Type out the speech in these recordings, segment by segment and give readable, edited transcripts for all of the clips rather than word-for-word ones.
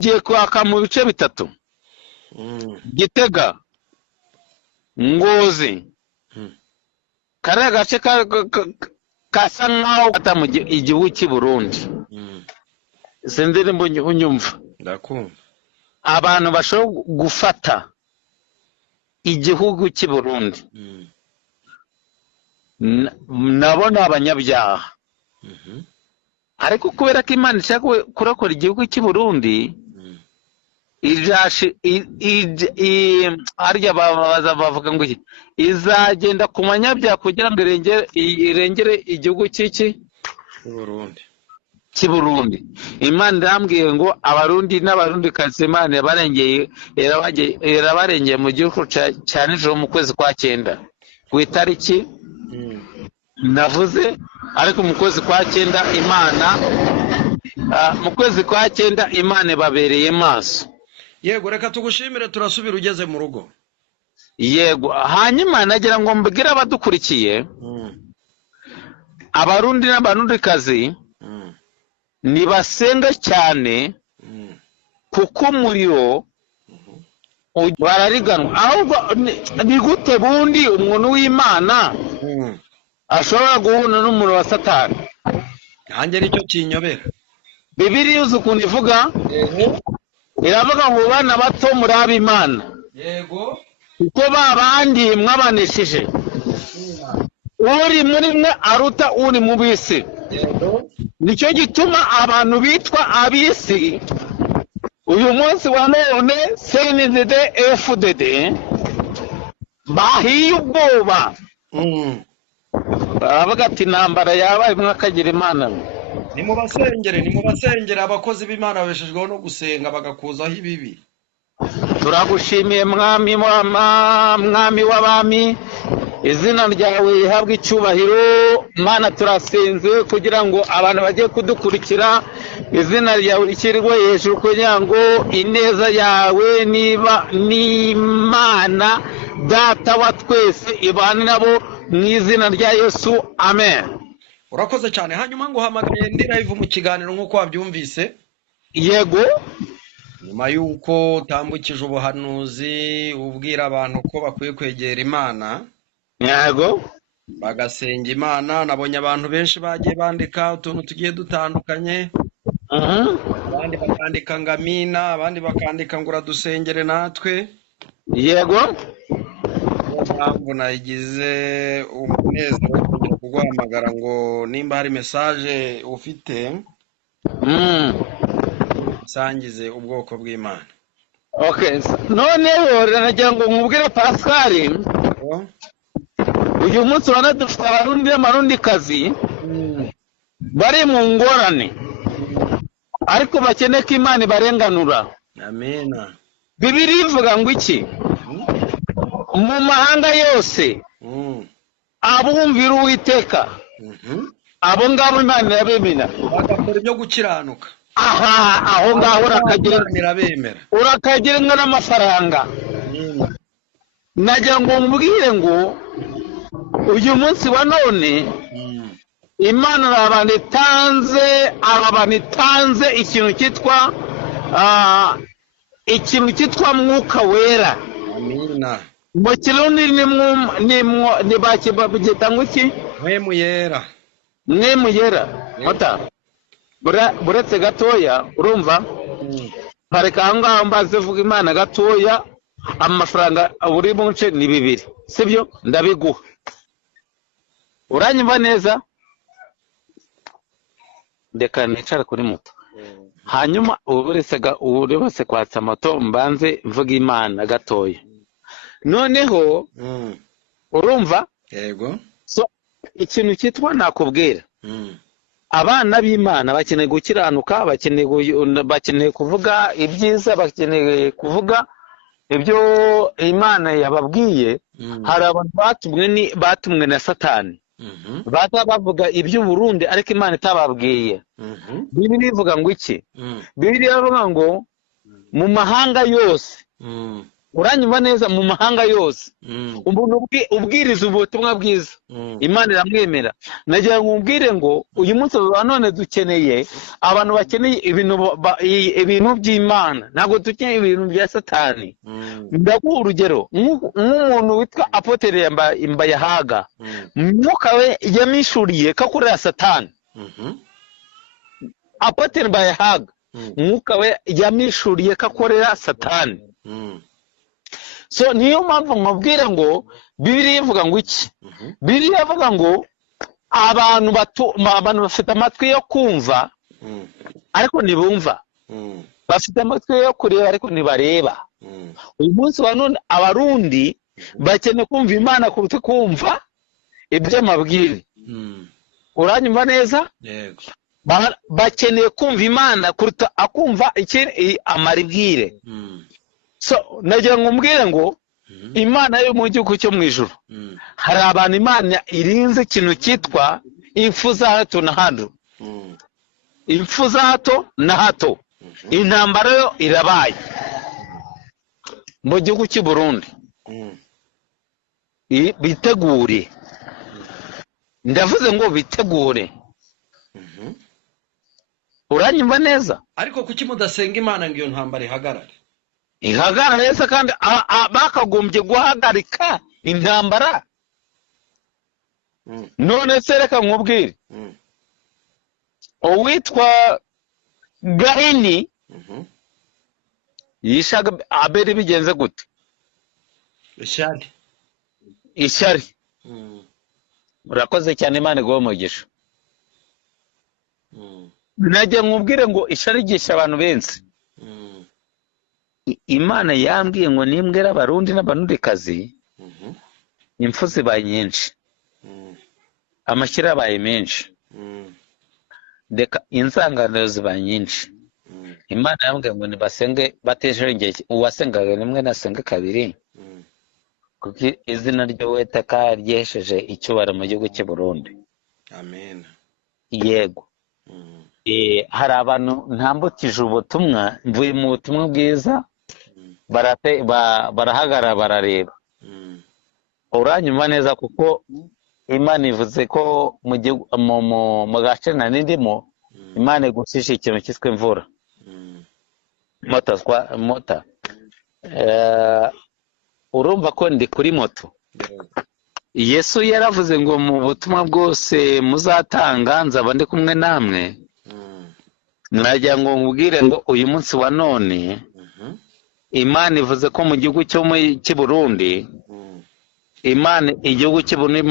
giye kwaka mu bice bitatu. Gitega, Ngozi, kariya gace kasa nkaho kata mu igihugu cy'i Burundi. Sinzi nimba unyumva. Ndakumva. Abantu bashobora gufata igihugu cy'i Burundi nabo ni abanyabyaha, ariko kubera ko Imana ishaka kurokora igihugu cy'i Burundi, harya bavuga ngo izagenda ku banyabyaha kugira ngo irengere igihugu cy'i Burundi. Imana irambwiye ngo abarundi n'abarundikazi Imana irabarengeye mu gihugu cya nijoro mu kwezi kwa 9 ku itariki navuze, ariko mu kwezi kwa 9 Imana babereye maso. Yego, reka tugushimire, turasubira ugeze mu rugo. Yego, hanyuma nagira ngo mbigire abadukurikiye, abarundi n'abarundikazi nibasenga cyane, kuko umuriro barariganwa. Ahubwo ni gute bundi umuntu w'Imana ashobora guhura n'umuriro wa Satani? Nanjye nicyo kinyobera. Bibiliya uzi ukuntu ivuga? Iravuga ngo bana bato muri ab'Imana. Yego. Kuko babandi mwabaneshije. Uri muri mwe aruta uri mu bisi. Nicyo gituma abantu bitwa abisi uyu munsi wa none CNDD FDD bahiye ubwoba. Baravuga ati intambara yabaye mwakagira Imana. Ni mu basengere abakozi b'Imana babeshejweho no gusenga bagakuzaho ibibi. Turagushimiye mwami w'abami, izina ryawe rihabwe icyubahiro. Mana, turasenze kugira ngo abantu bagiye kudukurikira izina ryawe rishyirwe hejuru, kugira ngo ineza yawe niba n'Imana data wa twese ibane nabo mu izina rya Yesu, amen. Urakoze cyane. Hanyuma ngo hamagaye ndi live mu kiganiro nk'uko wabyumvise. Yego, nyuma y'uko utambukije ubuhanuzi ubwira abantu ko bakwiye kwegera Imana. Yego, bagasenga Imana. Nabonye abantu benshi bagiye bandika utuntu tugiye dutandukanye. Abandi bakandika ngo amina, abandi bakandika ngo uradusengere natwe. Yego, mpamvu nagize umunezero wo kuguhamagara ngo nimba hari message ufite sangize ubwoko bw'Imana. Okay, noneho nagira ngo nkubwire Pascal, uyu munsi dufite abarundi n'abarundikazi bari mu ngorane, ariko bakeneye ko Imana ibarenganura. Amina. Bibiliya ivuga ngo iki? Mu mahanga yose abumvira Uwiteka, abo ngabo Imana irabemera, bagakora ibyo gukiranuka. Aho ngaho urakagira n'amafaranga. Nagira ngo mbwire ngo uyu munsi wa none Imana abantu itanze ikintu cyitwa mwuka wera. Amina. Mu Kirundi ni bakibagita ngo iki? Mwemu yera. Ota buretse gatoya, urumva? Pareka aho ngaho mbaze vuga Imana gatoya, amafaranga buri munsi ni 2, sibyo? Ndabiguha. Uranyumva neza? Ndeka nicara kuri moto. Hanyuma uretse kwatsa moto mbanze mvuga Imana gatoya. Noneho urumva? Yego. So ikintu cyitwa nakubwira. Abana b'Imana bakeneye gukiranuka, bakeneye kuvuga ibyiza, bakeneye kuvuga ibyo Imana yababwiye. Hari abantu batumwe na Satani, baza bavuga iby'u Burundi ariko Imana itababwiye. Bibiliya ivuga ngo iki? Bibiliya ivuga ngo mu mahanga yose uranyumva neza mu mahanga yose. Umuntu ubwiriza ubutumwa bwiza Imana iramwemera. Nagira ngo umbwire ngo uyu munsi wa none dukeneye abantu bakeneye ibintu by'Imana, ntabwo dukeneye ibintu bya Satani. Ndaguha urugero nk'umuntu witwa Apotre Mbayahaga, mwuka we yamishuriye kakorera Satani. Apotre Mbayahaga mwuka we yamishuriye kakorera Satani. So niyo mpamvu nkubwira ngo Bibiliya ivuga ngo iki? Bibiliya ivuga ngo abantu bafite amatwi yo kumva ariko ntibumva, bafite amatwi yo kureba ariko ntibareba. Uyu munsi wa none abarundi bakeneye kumva Imana kuruta kumva iby'amabwire. Uranyumva neza? Yego. Bakeneye kumva Imana kuruta akumva amaribwire. So nagira ngo umbwire ngo Imana yo mu gihugu cyo mu ijuru hari abantu Imana irinze ikintu cyitwa impfu za hato na hato. Impfu za hato na hato. Intambara yo irabaye mu gihugu cy'u Burundi. Bitegure, ndavuze ngo bitegure. Uranyumva neza? Ariko kuki mudasenga Imana ngo iyo ntambara ihagarare? Ihagarara neza kandi bakagombye guhagarika intambara. None se reka nkubwire, uwitwa Gahini yishaga Abeli bigenze gute? Ishyari. Urakoze cyane, Imana iguhe umugisha. Nagiye nkubwire ngo ishyari gisha abantu benshi. Imana yambwiye ngo nimbwira abarundi n'abanurikazi impfu zibaye nyinshi, amashyira abaye menshi, ndeka inzangano zibaye nyinshi. Imana yambwiye ngo nibasenge batesherengeye, uwasengaga rimwe nasenge kabiri, kuko izina ry'Uwiteka ryesheje icyubahiro mu gihugu cy'u Burundi. Amen. Yego. Hari abantu ntambukije ubutumwa, mvuye mu butumwa bwiza, barahagarara barareba. Uranyumva neza kuko Imana ivuze ko mu gace nari ndimo Imana igushisha ikintu cyiswe imvura. Mota. Urumva ko ndi kuri moto. Yesu yaravuze ngo mu butumwa bwose muzatanga nzaba ndi kumwe namwe. Nagira ngo nkubwire ngo uyu munsi wa none Imana ivuze ko mu gihugu cy'u Burundi Imana igihugu cy'u Burundi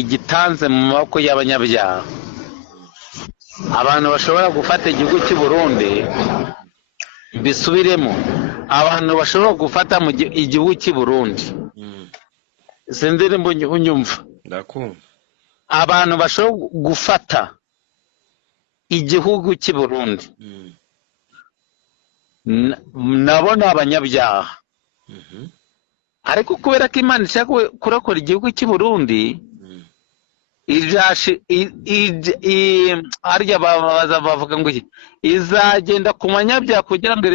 igitanze mu maboko y'abanyabyaha. Abantu bashobora gufata igihugu cy'u Burundi, bisubiremo, abantu bashobora gufata mu igihugu cy'u Burundi. Sindire unyumva? Ndakumva. Abantu bashobora gufata igihugu cy'u Burundi nabo ni abanyabyaha. Ariko kubera ko Imana ishaka kurakora igihugu cy'u Burundi, harya bavuga ngo izagenda ku banyabyaha kugira ngo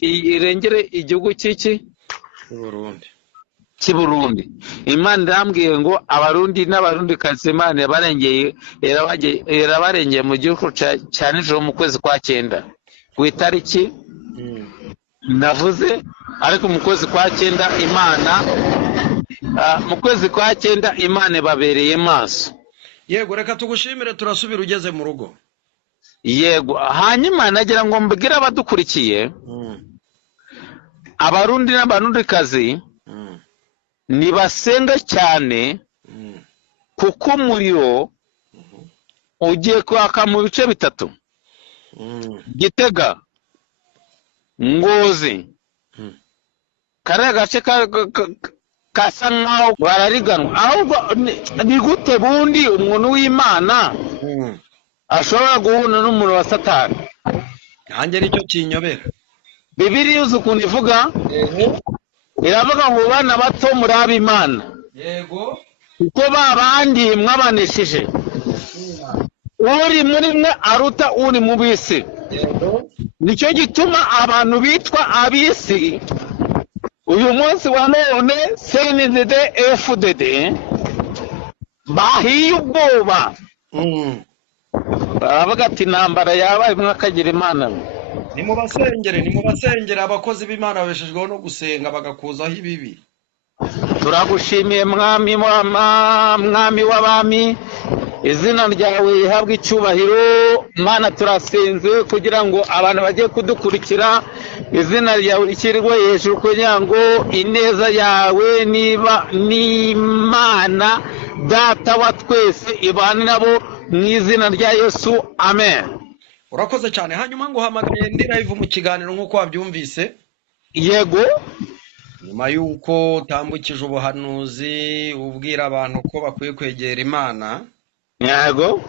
irengere igihugu cy'u Burundi. Imana irambwiye ngo abarundi n'abarundikazi Imana irabarengeye mu gihugu cya nijoro mu kwezi kwa 9 ku itariki navuze. Ariko mu kwezi kwa 9 Imana ibabereye maso. Yego, reka tugushimire, turasubira ugeze mu rugo. Yego, hanyuma nagira ngo mbwire abadukurikiye, abarundi n'abarundikazi nibasenga cyane, kuko umuriro ugiye kwaka mu bice bitatu: Gitega, Ngozi. Kariya gace kasa nkaho barariganwa. Ahubwo ni gute bundi umuntu w'Imana ashobora guhura n'umuntu wa Satani? Nanjye nicyo kinyobera. Bibiliya uzi ukuntu ivuga? Iravuga ngo bana bato muri ab'Imana. Yego. Kuko babandi mwabanesheje. Uri muri mwe aruta uri mu bisi. Nicyo gituma abantu bitwa abisi uyu munsi wa none CNDD FDD bahiye ubwoba baravuga ati intambara yabaye mwakagira Imana. nimubasengere abakozi b'Imana babeshejweho no gusenga bagakuzaho ibibi. Turagushimiye mwami w'abami, izina ryawe rihabwe icyubahiro. Mana turasenze kugira ngo abantu bagiye kudukurikira izina ryawe rishyirwe hejuru kugira ngo ineza yawe niba n'Imana data wa twese ibane nabo mu izina rya Yesu, amen. Urakoze cyane. Hanyuma ngo hamagaye ndi live mu kiganiro nk'uko wabyumvise. Yego, nyuma y'uko utambukije ubuhanuzi ubwira abantu ko bakwiye kwegera Imana, yego,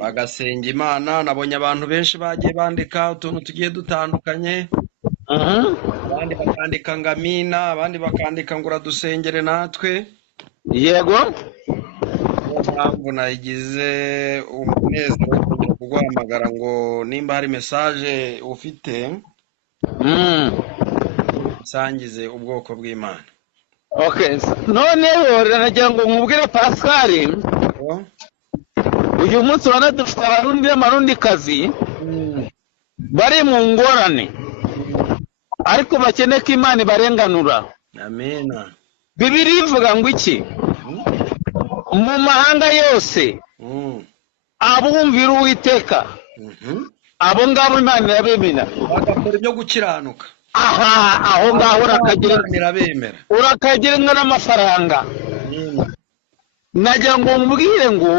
bagasenga Imana. Nabonye abantu benshi bagiye bandika utuntu tugiye dutandukanye, abandi bakandika ngo amina, abandi bakandika ngo uradusengere natwe. yego, mpamvu nagize umunezero wo kongera kuguhamagara ngo nimba hari message ufite sangize ubwoko bw'Imana. okay. Noneho nagira ngo nkubwire Pascal, uyu munsi dufite abarundi n'amarundikazi bari mu ngorane ariko bakeneye ko Imana ibarenganura. Amina. Bibiliya ivuga ngo iki? Mu mahanga yose abumvira Uwiteka abo ngabo Imana irabemera bagakora ibyo gukiranuka. aho ngaho urakagira n'amafaranga. Nagira ngo mbwire ngo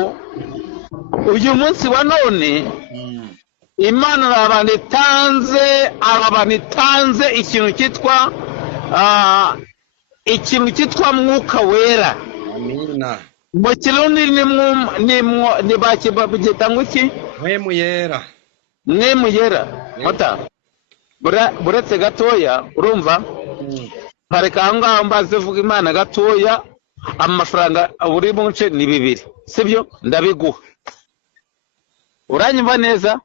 uyu munsi wa none Imana abantu itanze ikintu cyitwa mwuka wera. Amina. Mu Kirundi ni babyita ngo iki? Mwemu yera. Mata buretse gatoya urumva pareka aho ngaho mbaze vuga Imana gatoya, amafaranga buri munsi ni 2, sibyo? Ndabiguha, uranyumva neza?